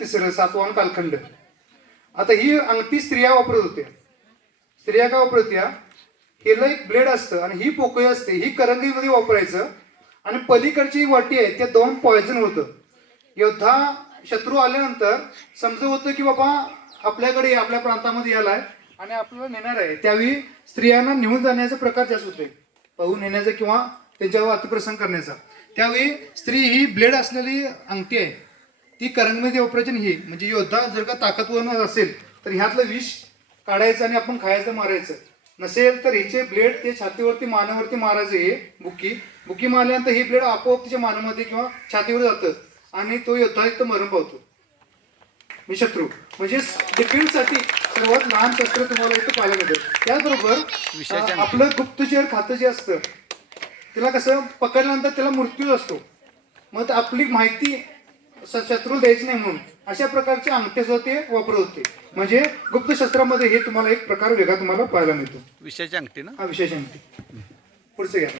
तिसरं सातवान कालखंड. आता ही अंगठी स्त्रिया वापरत होत्या. स्त्रिया काय वापरत होत्या? हेला एक ब्लेड असतं आणि ही पोकळी असते. ही करंगीमध्ये वापरायचं आणि पलीकडची वाटी आहे त्या दोन पॉयझन होतं. योद्धा शत्रू आल्यानंतर समजत होतं की बाबा आपल्याकडे आपल्या प्रांतामध्ये यालाय आणि आपल्याला नेणार आहे. त्यावेळी स्त्रियांना निघून जाण्याचा प्रकार जास्त होते पाहून नेण्याचा किंवा त्यांच्यावर अतिप्रसंग करण्याचा. त्यावेळी स्त्री ही ब्लेड असलेली अंगठी आहे. ती करंगमध्ये वापरायची नाही म्हणजे योद्धा जर का ताकदवर असेल तर ह्यातलं विष काढायचं आणि आपण खायचं मारायचं. नसेल तर हिचे ब्लेड ते छातीवरती मानेवरती मारायचं हे बुकी बुकी मारल्यानंतर ही ब्लेड आपोआप तिच्या मानेमध्ये किंवा छातीवर जातं आणि तो योद्धा इथं मरण पावतो. मी शत्रू. म्हणजे डिफेन्ससाठी सर्वात लहान शस्त्र तुम्हाला इथं पाहायला मिळतं. त्याचबरोबर आपलं गुप्तचर खातं जे असतं त्याला कसं पकडल्यानंतर त्याला मृत्यू असतो. मग आपली माहिती शत्रू द्यायची नाही म्हणून. अशा प्रकारचे अंगठे सुद्धा ते वापरत होते. म्हणजे गुप्त शस्त्रामध्ये हे तुम्हाला एक प्रकार वेगळा तुम्हाला पाहायला मिळतो. विषयाची अंगठी ना? हा विशेष अंगठी. पुढचं घ्या.